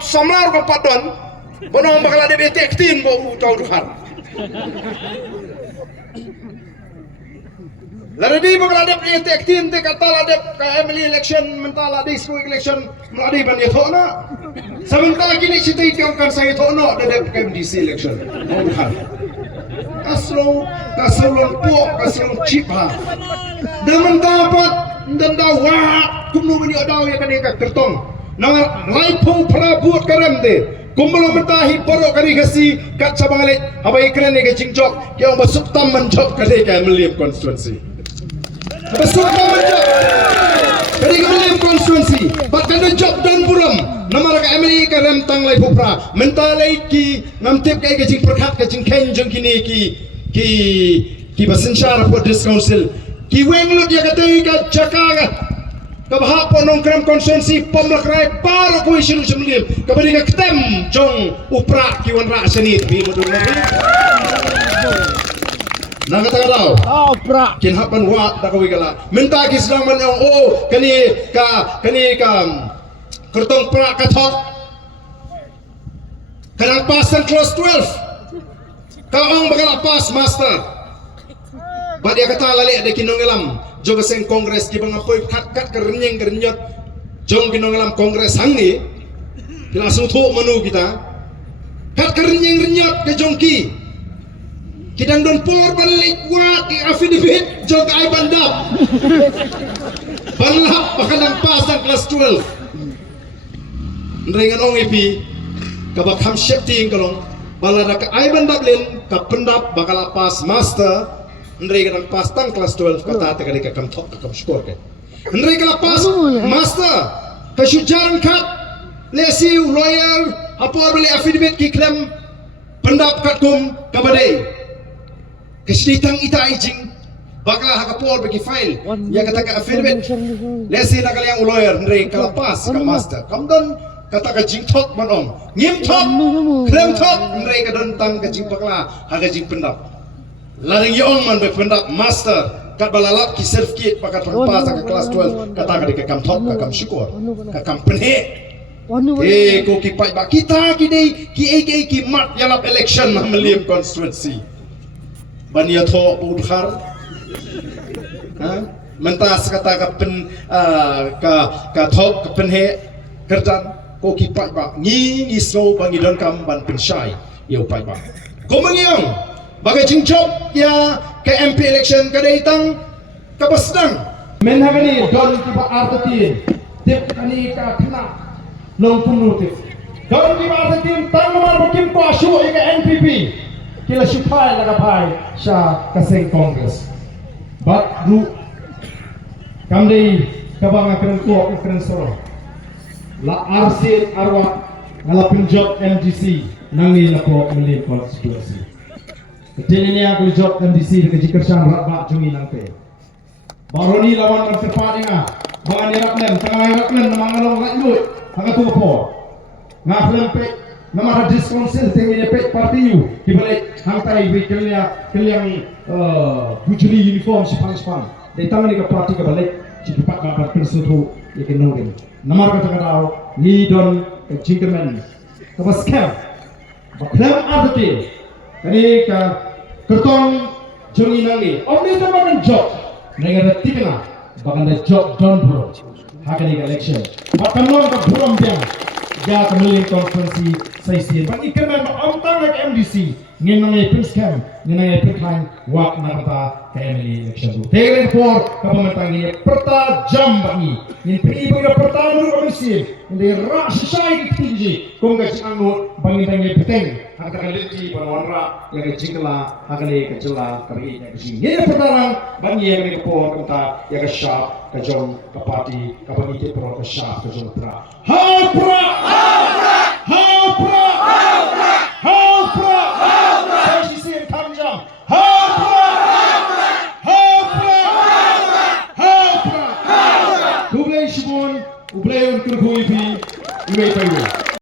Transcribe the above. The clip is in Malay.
samlar ko padon bono bakal ada betek tin bo utau dukan Lari bakal ada betek tin te katal ada ka Emily election mental ada school election meladi ban itu na sementara kini kita ikam kan saya itu na ada KMDC election dukan kaslong chipha dan dapat dan dawa kumno bani adaw ya kani ka kertong nang laipong prabuat karamde kumbalo mentahi poro kani kasi kat sabangale habai kren ne jingjok yang basuk tam manjok kani ka Meliam constituency basuk tam manjok kani ka Meliam constituency bakkan job dan buram namara ka Amerika rem tang lai pupra mentalai ki namtip ka jing perkhat ka jing ken jong kini ki basensyara for this council ki wenglut ya katay ka Jakarta kabahapon ng kram konsensi pamlakray para ko isilu sa Meliam kabali ka ketem jong upra ki wanra senit bi modul nabi nangata daw upra kinhapan wa da kawigala mentagi sedang man kani ka kertong pra kathok kanang pasan class 12 kaong bagala pass master Badia kata lali ada kinongelam jong seng kongres ki bang apoy kat kerenyeng kerenyot jong kinongelam kongres hangi kila sutu menu kita kat kerenyeng renyot ke jongki kidang don por balik wat di affidavit jong ay bandap banlap pakanang pasang kelas 12 nrengan ong epi kabak ham shifting kalong balada ka ay bandap len ka pendap bakal pas master Ndrei kan pas tang kelas 12 kata tekali ka kam thok ka kam skor ke Ndrei kala pas master ka sujaran kat lesi lawyer apor beli affidavit ki claim pendap kat kum kabade kesiditang ita ijing bakla ha kapor bagi file ya kata ka affidavit lesi nakal yang lawyer Ndrei kala pas ka master kam don kata ka jing thok manom ngim thok claim thok Ndrei ka don tang ka jing bakla ha ka jing pendap Laring yong man berpendak master kat balalap ki sertifikat pakat pas ke kelas 12 kata ka kam thok ka kam syukur ka kam penhe ko ki pai ba kita ki mat yalap election Meliam constituency bania tho udhar mentas kata ka pen ka thok ka penhe kerjan ko ki pai ba ngi so bangi don kam ban pensyai yo pai ba ko mangyong bagai jingcop ya ke MP election kada itang kabasdang men hagani don tiba artatin tip kani ka khana long pumutif don tiba artatin tang nomor bukim ko asu ke NPP kila supai laga pai sha kaseng congress bat ru kamdei kabang akan tuak ukren soro la arsin arwa ngalapin job MDC nangi lako Meliam constituency Tini aku job MDC dengan jikersan rabak jungi nangpe. Baru ni lawan bertepat ingat. Bangan iraklen, tengah iraklen, mangalong laklut, hangat tupo. Ngaflen pe, nama hadis konsil tinggi pe parti you. Dibalik hangtai keliang bujuri uniform sepang. Datang ni ke parti ke balik, cipat kabar persutu ikan nongin. Nama kata kau ni don jinkerman. Kepas scam. Baklem arti. Kani ka kertong jongi nangi omni taman job negara tikna bagan da job don bro hakani election bakam long ka buram biang ja ka Meliam conference saisi bang ikeman amtang like MDC nginangai prince cam nginangai pikhan wak nakata ka Emily election tegen for kapamatang ini perta jam bangi in pribo na perta nu komisi indi ra society tinggi kung ka anu bangin tangi peteng haka kaliti panwanra yang jingla hakani kecela kari yang sing ye pertarang bangi yang ni ko kata yang sharp ka jong ka party ka bangi pro ka sharp ka jong pra ha pra